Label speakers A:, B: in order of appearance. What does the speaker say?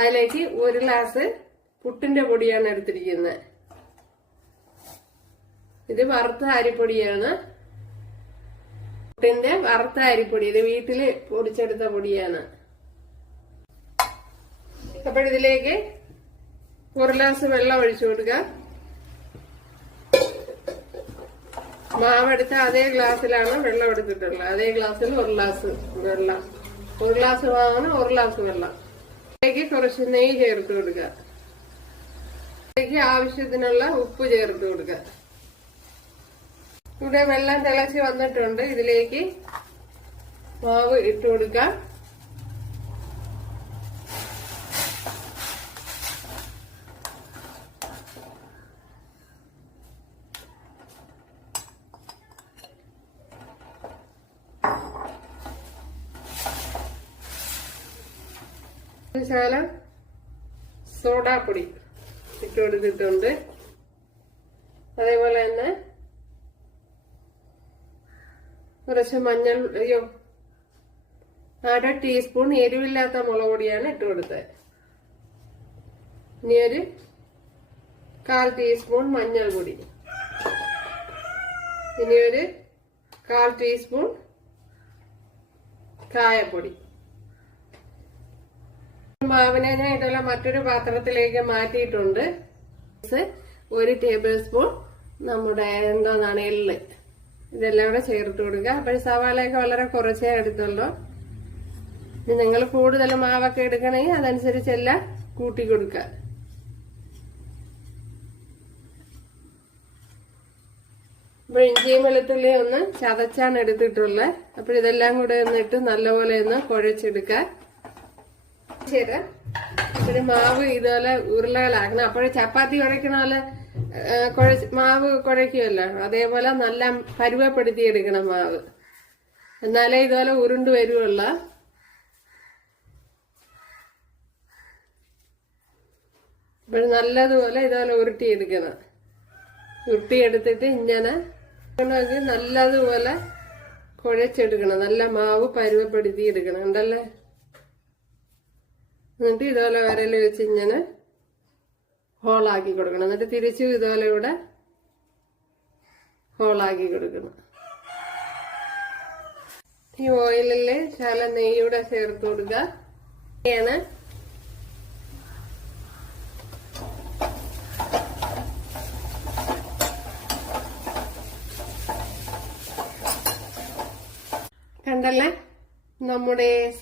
A: അതിലേക്ക് ഒരു ഗ്ലാസ് പുട്ടിന്റെ പൊടിയാണ് എടുത്തിരിക്കുന്നത് ഇത് വറുത്ത അരിപ്പൊടിയാണ്. പുട്ടിന്റെ വറുത്ത അരിപ്പൊടി ഇത് വീട്ടിൽ പൊടിച്ചെടുത്ത പൊടിയാണ്. അപ്പോഴിതിലേക്ക് ഒരു ഗ്ലാസ് വെള്ളം ഒഴിച്ചു കൊടുക്കുക മാവെടുത്ത അതേ ഗ്ലാസ്സിലാണ് വെള്ളം എടുത്തിട്ടുള്ളത്. അതേ ഗ്ലാസ്സിൽ ഒരു ഗ്ലാസ് വെള്ളം. ഒരു ഗ്ലാസ് മാവിന് ഒരു ഗ്ലാസ് വെള്ളം. അതിലേക്ക് കുറച്ച് നെയ്യ് ചേർത്ത് കൊടുക്കുക ആവശ്യത്തിനുള്ള ഉപ്പ് ചേർത്ത് കൊടുക്കുക ഇവിടെ വെള്ളം തിളച്ച് വന്നിട്ടുണ്ട്. ഇതിലേക്ക് മാവ് ഇട്ട് കൊടുക്കാം. ശാലം സോഡാപ്പൊടി ഇട്ട് കൊടുത്തിട്ടുണ്ട് അതേപോലെ തന്നെ കുറച്ച് മഞ്ഞൾ അയ്യോ അര ടീസ്പൂൺ എരിവില്ലാത്ത മുളക് പൊടിയാണ് ഇട്ട് കൊടുത്തത് ഇനി ഒരു കാൽ ടീസ്പൂൺ മഞ്ഞൾ പൊടി. ഇനി ഒരു കാൽ ടീസ്പൂൺ കായപ്പൊടി. മാവിനെ ഞാൻ ഇതുപോലെ മറ്റൊരു പാത്രത്തിലേക്ക് മാറ്റിയിട്ടുണ്ട്. ഒരു ടേബിൾ സ്പൂൺ നമ്മുടെ എന്താണ് എള്ള്. ഇതെല്ലാം കൂടെ ചേർത്ത് കൊടുക്കുക. അപ്പോൾ സവാളയൊക്കെ വളരെ കുറച്ചേ എടുത്തുള്ളൂ. ഇനി നിങ്ങൾ കൂടുതൽ മാവൊക്കെ എടുക്കണമെങ്കിൽ അതനുസരിച്ച് എല്ലാം കൂട്ടി കൊടുക്കുക. അപ്പോൾ ഇഞ്ചിയും വെളുത്തുള്ളിയും ഒന്ന് ചതച്ചാണ് എടുത്തിട്ടുള്ളത്. അപ്പോൾ ഇതെല്ലാം കൂടെ ഒന്നിട്ട് നല്ലപോലെ ഒന്ന് കുഴച്ചെടുക്കുക. ശരി പിന്നെ മാവ് ഇതുപോലെ ഉരുളകളാക്കണം. അപ്പോഴേ ചപ്പാത്തി കുഴക്കണ പോലെ കുഴച്ച് മാവ് കുഴയ്ക്കുമല്ലോ അതേപോലെ നല്ല പരുവപ്പെടുത്തി എടുക്കണം മാവ്. എന്നാലേ ഇതുപോലെ ഉരുണ്ട് വരുവുള്ള. ഇപ്പോഴും നല്ലതുപോലെ ഇതുപോലെ ഉരുട്ടിയെടുക്കണം. ഉരുട്ടിയെടുത്തിട്ട് ഇങ്ങനെ നല്ലതുപോലെ കുഴച്ചെടുക്കണം. നല്ല മാവ് പരുവപ്പെടുത്തി എടുക്കണം ഉണ്ടല്ലേ എന്നിട്ട് ഇതുപോലെ വിരൽ വെച്ച് ഇങ്ങനെ ഹോളാക്കി കൊടുക്കണം. എന്നിട്ട് തിരിച്ചു ഇതുപോലെ ഇവിടെ ഹോളാക്കി കൊടുക്കണം. ഈ ഓയിലിൽ ശാല നെയ്യൂടെ ചേർത്ത് കൊടുക്കുകയാണ് കണ്ടല്ലേ? നമ്മുടെ